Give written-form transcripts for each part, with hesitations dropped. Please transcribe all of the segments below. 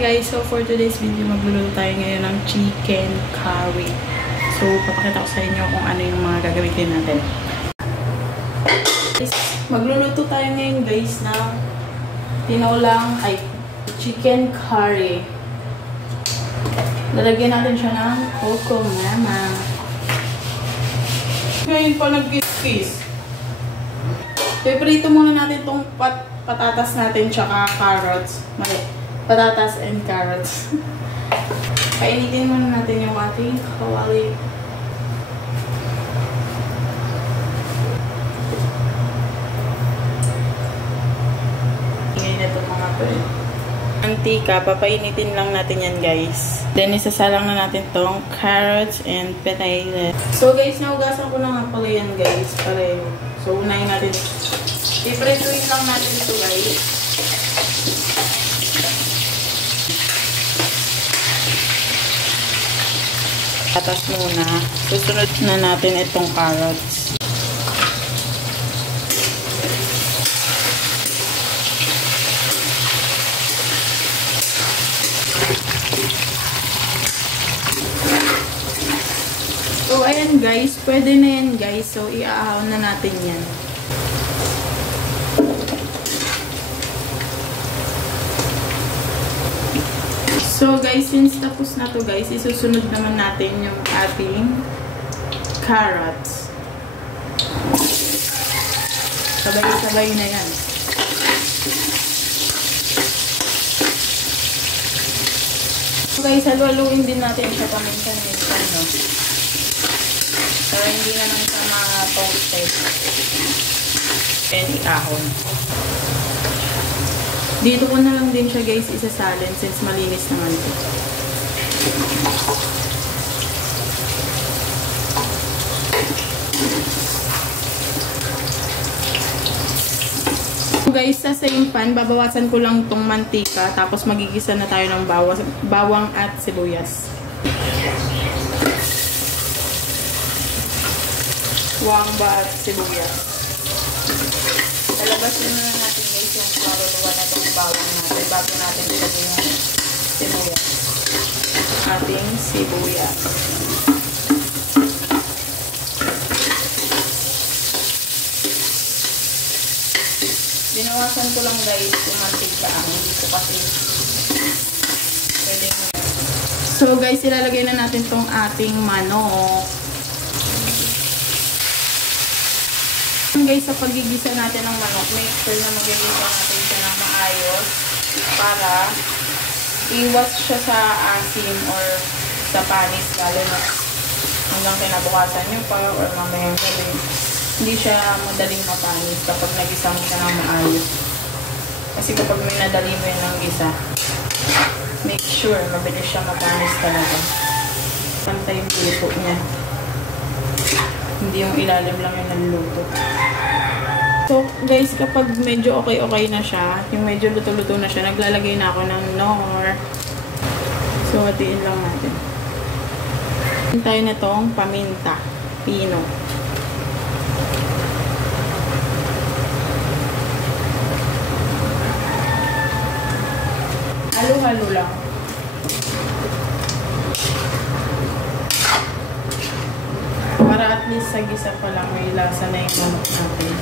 guys, so for today's video, magluluto tayo ngayon ng chicken curry. So, papakita ko sa inyo kung ano yung mga gagamitin natin. Magluluto tayo ngayon guys ng chicken curry. Lalagyan natin siya ng coco mama. Ngayon pa nag-kiss. Piprito muna natin itong patatas natin tsaka carrots. Mali. Patatas and carrots. Painitin muna natin yung ating kawali. Ngayon ito mga pwede. Mantika, papainitin lang natin yan guys. Then isasalang na natin tong carrots and potatoes. So guys, naugasan ko na nga pala yan guys. Pareho. So unahin natin. Iprituin lang natin ito guys. Patas muna. Susunod na natin itong carrots. So, ayan guys. Pwede na yan guys. So, i-aahaw na natin yan. So guys, since tapos na to guys, isusunod naman natin yung ating carrots. Sabay-sabay na yan. So guys, halu-haluin din natin siya paminsan-minsan, no? Para hindi naman siya ma-toasted. And i-ahon. Dito ko na lang din siya guys isasalin since malinis naman ito. So guys, sa same pan, babawasan ko lang tong mantika tapos magigisa na tayo ng bawang at sibuyas. Bawang at sibuyas. Palabasin na natin guys yung kaluluwa na itong bawang natin bago natin ilagay yung sibuyas. Ating sibuyas. Binawasan ko lang guys yung mantika. Hindi ko kasi pwedeng. So guys, ilalagay na natin itong ating manok. Guys, sa pagigisa natin ng manok, make sure na magigisa natin siya ng maayos para iwas siya sa asim or sa panis lalo na hanggang kinabukasan nyo pa or mamayang gabi. Hindi siya madaling mapanis kapag nagisa mo siya ng maayos. Kasi kapag may nadali mo yun ng gisa, make sure mabilis siya mapanis talaga. Pantay yung luto niya. Hindi yung ilalim lang yung naluluto. So, guys, kapag medyo okay na siya, yung medyo luto-luto na siya, naglalagay na ako ng nor. So, hatiin lang natin. Tayo na tong paminta. Pino. Halo-halo lang. Para at least sa gisa pa lang may lasa na yung manok natin.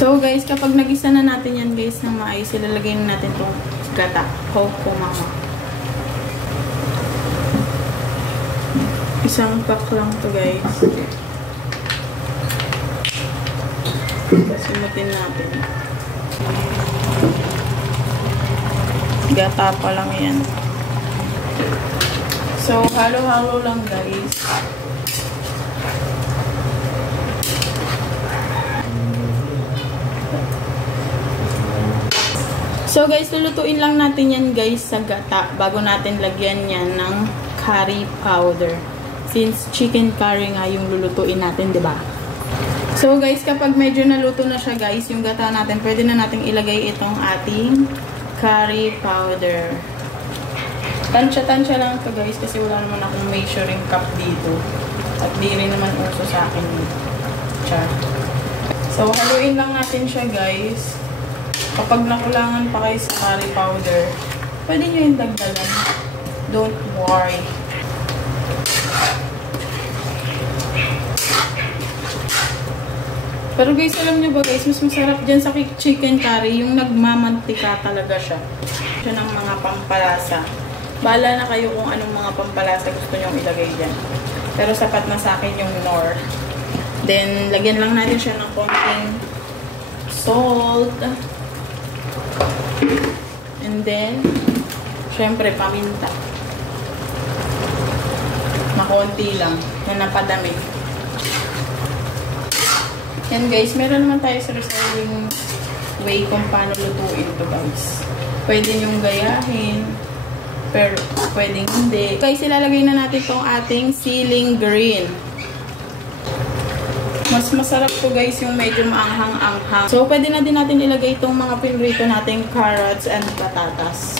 So guys, kapag nagisa na natin yan guys ng maayos, ilalagay na natin itong gata. Coco mama. Isang pack lang to guys. Simutin natin. Gata pa lang yan. So, halo-halo lang guys. So guys, lulutuin lang natin yan guys sa gata bago natin lagyan yan ng curry powder. Since chicken curry nga yung lulutuin natin, 'di ba? So guys, kapag medyo naluto na siya guys, yung gata natin, pwede na nating ilagay itong ating curry powder. Tansya-tansya lang ito guys kasi wala naman akong measuring cup dito. At di rin naman uso sa akin. Char. So, haluin lang natin siya, guys. Kapag nakulangan pa kayo sa curry powder, pwede nyo yung dagdagan. Don't worry. Pero guys, alam nyo ba guys, mas masarap dyan sa chicken curry, yung nagmamantika talaga siya. Siya ng mga pampalasa. Bahala na kayo kung anong mga pampalasa gusto nyo ilagay dyan. Pero sapat na sa akin yung Knorr. Then, lagyan lang natin siya ng konting salt. And then, syempre, paminta. Na konti lang, na napadami. Yan guys, meron naman tayo sa sariling way kung paano lutuin ito guys. Pwede nyong gayahin, pero pwedeng hindi. Guys, ilalagay na natin itong ating ceiling green. Mas masarap to guys yung medyo maanghang-anghang. So, pwede na din natin ilagay itong mga pinrito nating carrots and patatas.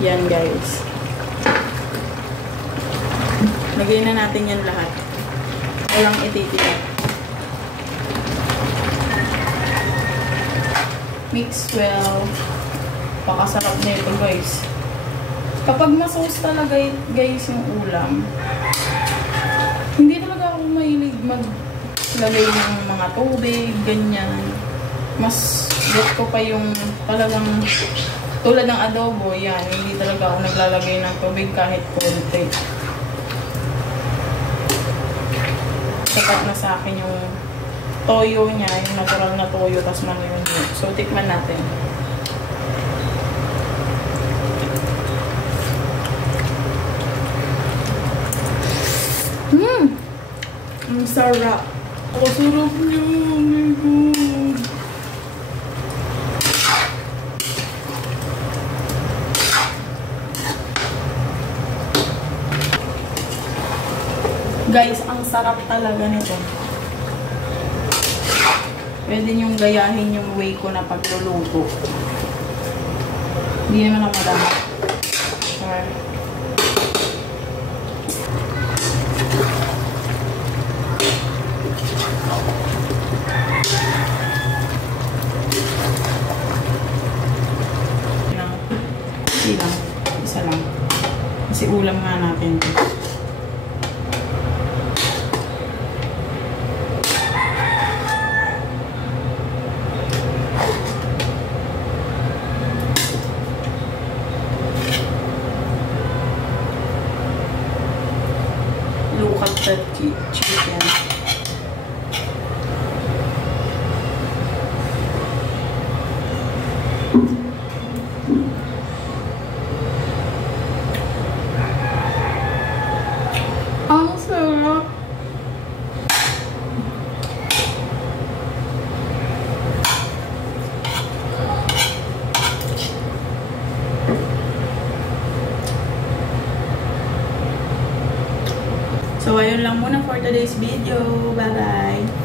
Yan guys. Lagay na natin yan lahat. Walang ititiyak. Mix well. Pakasarap na ito guys. Kapag masauce talaga guys yung ulam, hindi talaga ako mahilig maglagay ng mga tubig, ganyan. Mas get ko pa yung talagang tulad ng adobo, yan. Hindi talaga ako naglalagay ng tubig kahit konti. Sapat na sa akin yung toyo niya, yung natural na toyo, tas mayonnaise. So, tikman natin. Ang sarap. Ang sarap niya. Oh my God. Guys, ang sarap talaga nito. Pwede nyong gayahin yung way ko na pagluluto. Hindi naman ako madami. Alright. Hindi lang. Isa lang. Kasi ulam nga natin. Look at that chicken. Ang sarap. So, ayun lang muna for today's video. Bye-bye!